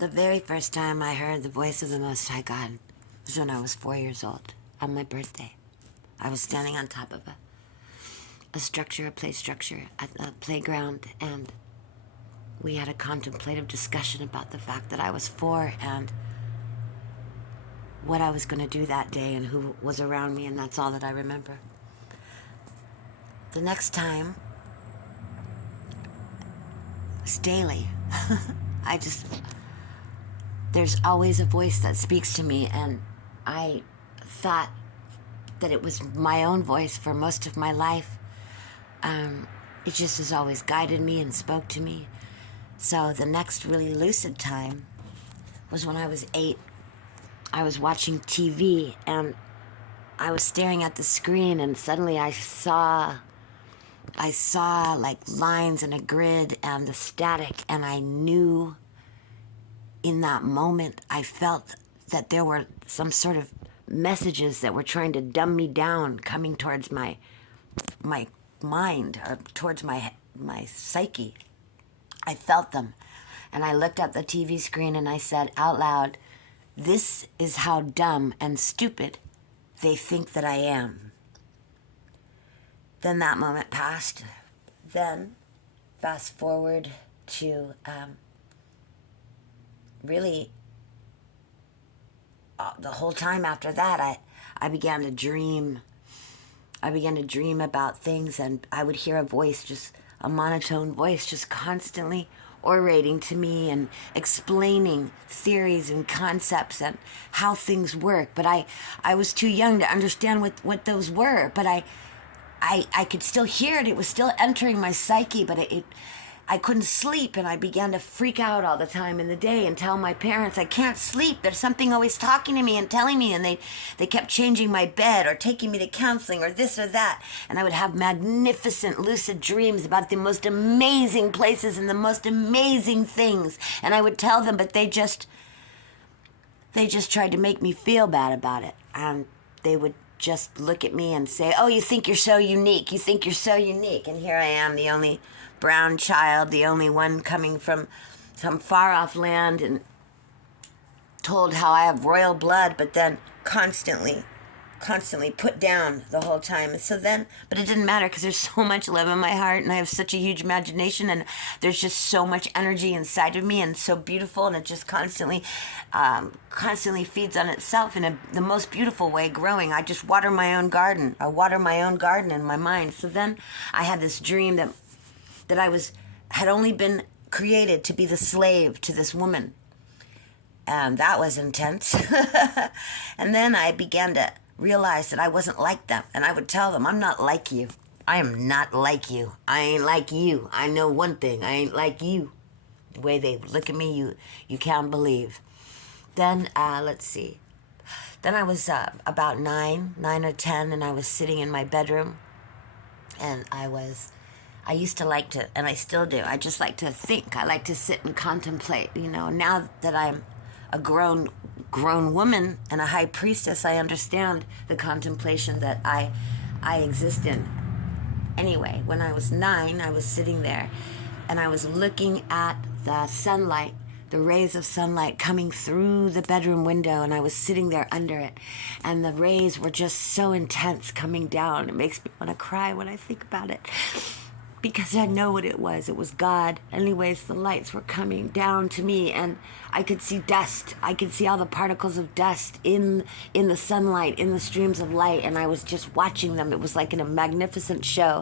The very first time I heard the voice of the Most High God was when I was 4 years old, on my birthday. I was standing on top of a play structure at the playground, and we had a contemplative discussion about the fact that I was 4 and what I was going to do that day and who was around me, and that's all that I remember. The next time, it's daily. There's always a voice that speaks to me, and I thought that it was my own voice for most of my life. It just has always guided me and spoke to me. So the next really lucid time was when I was 8. I was watching TV, and I was staring at the screen, and suddenly I saw like lines and a grid and the static, and I knew in that moment, I felt that there were some sort of messages that were trying to dumb me down, coming towards my mind, or towards my psyche. I felt them, and I looked at the TV screen and I said out loud, "This is how dumb and stupid they think that I am." Then that moment passed. Then, fast forward to really the whole time after that, I began to dream. I began to dream about things, and I would hear a voice, just a monotone voice, just constantly orating to me and explaining theories and concepts and how things work. But I was too young to understand what those were, but I could still hear it. It was still entering my psyche, but I couldn't sleep, and I began to freak out all the time in the day and tell my parents, "I can't sleep. There's something always talking to me and telling me," and they kept changing my bed or taking me to counseling or this or that, and I would have magnificent lucid dreams about the most amazing places and the most amazing things, and I would tell them, but they just tried to make me feel bad about it, and they would just look at me and say, "Oh, you think you're so unique. You think you're so unique." And here I am, the only brown child, the only one coming from some far-off land, and told how I have royal blood, but then constantly put down the whole time. And so then, but it didn't matter, because there's so much love in my heart, and I have such a huge imagination, and there's just so much energy inside of me, and so beautiful, and it just constantly feeds on itself in the most beautiful way, growing. I just water my own garden. I water my own garden in my mind. So then I had this dream that I had only been created to be the slave to this woman. And that was intense. And then I began to realize that I wasn't like them. And I would tell them, "I'm not like you. I am not like you. I ain't like you. I know one thing. I ain't like you." The way they look at me, you can't believe. Then, let's see. Then I was about 9 or 10, and I was sitting in my bedroom. And I used to like to, and I still do, I just like to think. I like to sit and contemplate. Now that I'm a grown woman and a high priestess, I understand the contemplation that I exist in. Anyway, when I was 9, I was sitting there, and I was looking at the sunlight, the rays of sunlight coming through the bedroom window, and I was sitting there under it, and the rays were just so intense coming down. It makes me want to cry when I think about it, because I know what it was. It was God. Anyways, the lights were coming down to me, and I could see dust. I could see all the particles of dust in the sunlight, in the streams of light, and I was just watching them. It was like in a magnificent show.